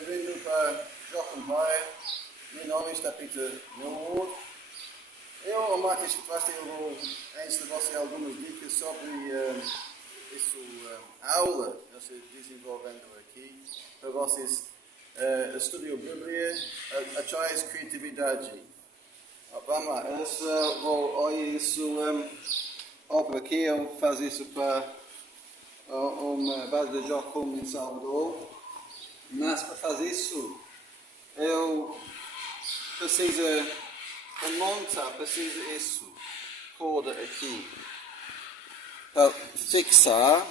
Bem-vindo para Jocum Praia. Meu nome é Peter. Eu, Marcos, vou ensinar você algumas dicas sobre essa aula que nós estamos desenvolvendo aqui para vocês estudar a Bíblia através criatividade. Vamos lá, eu vou olhar isso obra aqui, eu faço isso para uma base de Jocum em Salvador, mas para fazer isso eu preciso montar, isso, corda aqui para fixar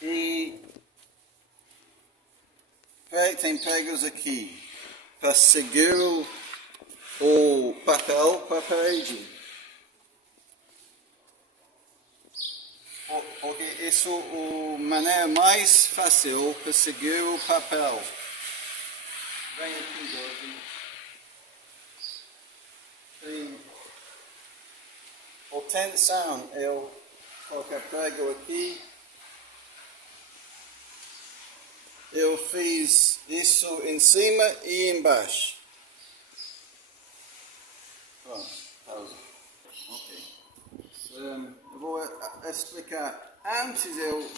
e tem pregos aqui para segurar o papel para a parede. Porque isso é a maneira mais fácil para seguir o papel. Vem aqui, Dorothy. Tem a tensão. Eu coloco prego aqui. Eu fiz isso em cima e embaixo. Pronto, pausa. Ok. Eu vou explicar. Antes eu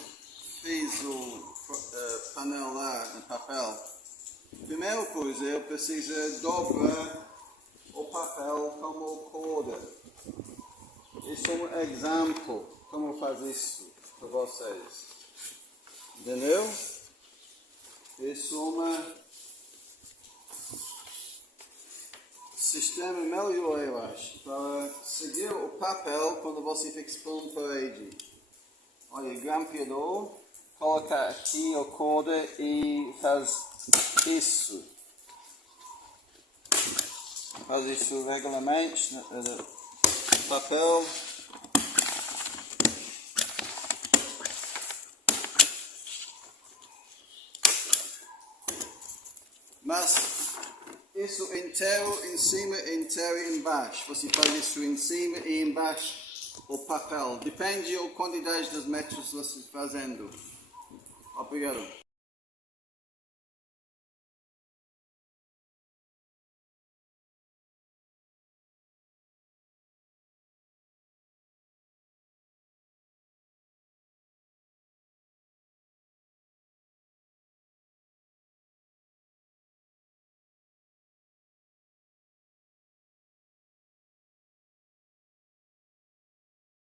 fiz o panel lá em papel. Primeira coisa, eu preciso dobrar o papel como corda. Isso é um exemplo como fazer isso para vocês. Entendeu? Isso é um sistema melhor, eu acho, para seguir o papel quando você fixa para uma parede. Olha, grampeador, coloca aqui a corda e faz isso. Faz isso regularmente no papel. Mas isso inteiro em cima, inteiro embaixo. Você faz isso em cima e embaixo o papel. Depende da quantidade dos metros que você está fazendo. Obrigado.